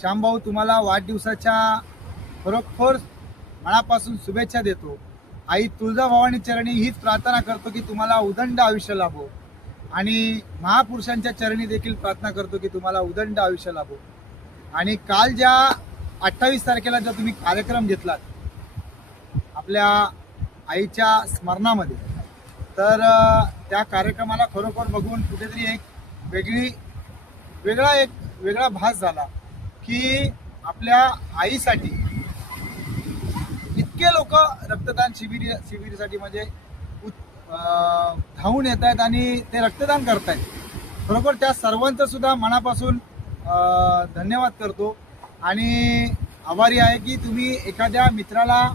श्यामभाऊ, तुम्हाला वाढदिवसाच्या खरोखर मनापासून शुभेच्छा देतो. आई तुळजाभवानी चरणी हीच प्रार्थना करतो की तुम्हाला उदंड आयुष्य लाभो, आणि महापुरुषांच्या चरणी देखील प्रार्थना करतो की तुम्हाला उदंड आयुष्य लाभो. आणि काल ज्या 28 तारखेला जो तुम्ही कार्यक्रम घेतलात आपल्या आईच्या स्मरणामध्ये, तर त्या कार्यक्रमाला खरोखर बघून कुठेतरी एक वेगळा भास झाला की आपल्या आईसाठी इतके लोक रक्तदान शिबिरासाठी म्हणजे धावून येत आहेत आणि ते रक्तदान करतायत. खरोखर त्या सर्वांचं सुद्धा मनापासून धन्यवाद करतो आणि आभारी आहे की तुम्ही एखाद्या मित्राला,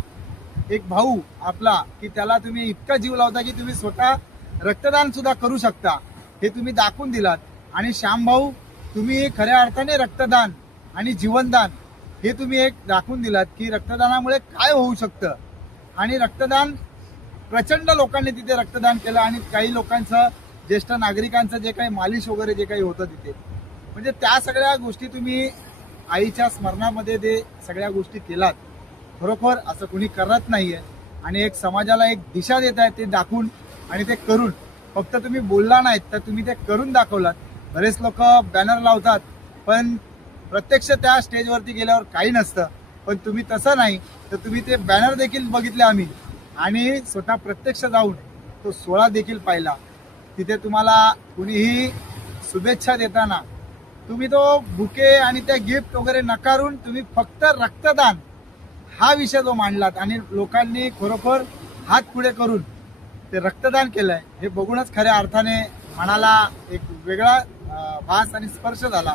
एक भाऊ आपला, की त्याला तुम्ही इतका जीव लावता की तुम्ही स्वतः रक्तदान सुद्धा करू शकता, हे तुम्ही दाखवून दिलात. आणि श्यामभाऊ, तुम्ही खऱ्या अर्थाने रक्तदान आणि जीवनदान हे तुम्ही एक दाखवून दिलात की रक्तदानामुळे काय होऊ शकतं. आणि रक्तदान प्रचंड लोकांनी तिथे रक्तदान केलं, आणि काही लोकांचं, ज्येष्ठ नागरिकांचं जे काही मालिश वगैरे जे काही होतं तिथे, म्हणजे त्या सगळ्या गोष्टी तुम्ही आईच्या स्मरणामध्ये ते सगळ्या गोष्टी केलात. खरोखर असं कुणी करत नाहीये, आणि एक समाजाला एक दिशा देत आहे ते दाखवून आणि ते करून. फक्त तुम्ही बोलला नाहीत, तर तुम्ही ते करून दाखवलात. बरेच लोक बॅनर लावतात, पण प्रत्यक्ष त्या स्टेजवरती गेल्यावर काही नसतं. पण तुम्ही तसं नाही, तर तुम्ही ते बॅनर देखील बघितले आम्ही, आणि स्वतः प्रत्यक्ष जाऊन तो सोहळा देखील पाहिला. तिथे तुम्हाला कुणीही शुभेच्छा देताना तुम्ही तो बुके आणि त्या गिफ्ट वगैरे नकारून तुम्ही फक्त रक्तदान हा विषय जो मांडलात, आणि लोकांनी खरोखर हात पुढे करून ते रक्तदान केलंय, हे बघूनच खऱ्या अर्थाने मनाला एक वेगळा भास आणि स्पर्श झाला.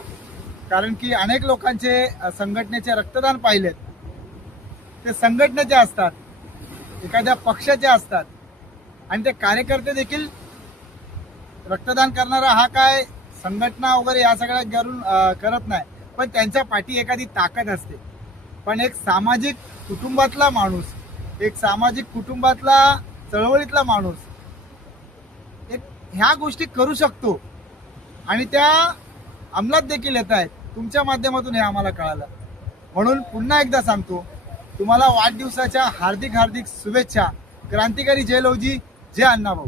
कारण की अनेक लोकांचे संघटनेचे रक्तदान पाहिलेत, ते संघटनेचे असतात, एखाद्या पक्षाचे असतात, आणि ते कार्यकर्ते देखील रक्तदान करणारा हा काय संघटना वगैरे या सगळ्या करून करत नाही, पण त्यांच्या पाठी एखादी ताकद असते. पण एक सामाजिक कुटुंबातला माणूस, एक सामाजिक कुटुंबातला चळवळीतला माणूस एक ह्या गोष्टी करू शकतो, आणि त्या अंमलात देखील येत आहेत. तुमच्या माध्यमातून हे आम्हाला कळालं. म्हणून पुन्हा एकदा सांगतो, तुम्हाला वाढदिवसाच्या हार्दिक हार्दिक शुभेच्छा. क्रांतिकारी जय लवजी, जय अण्णाभाऊ.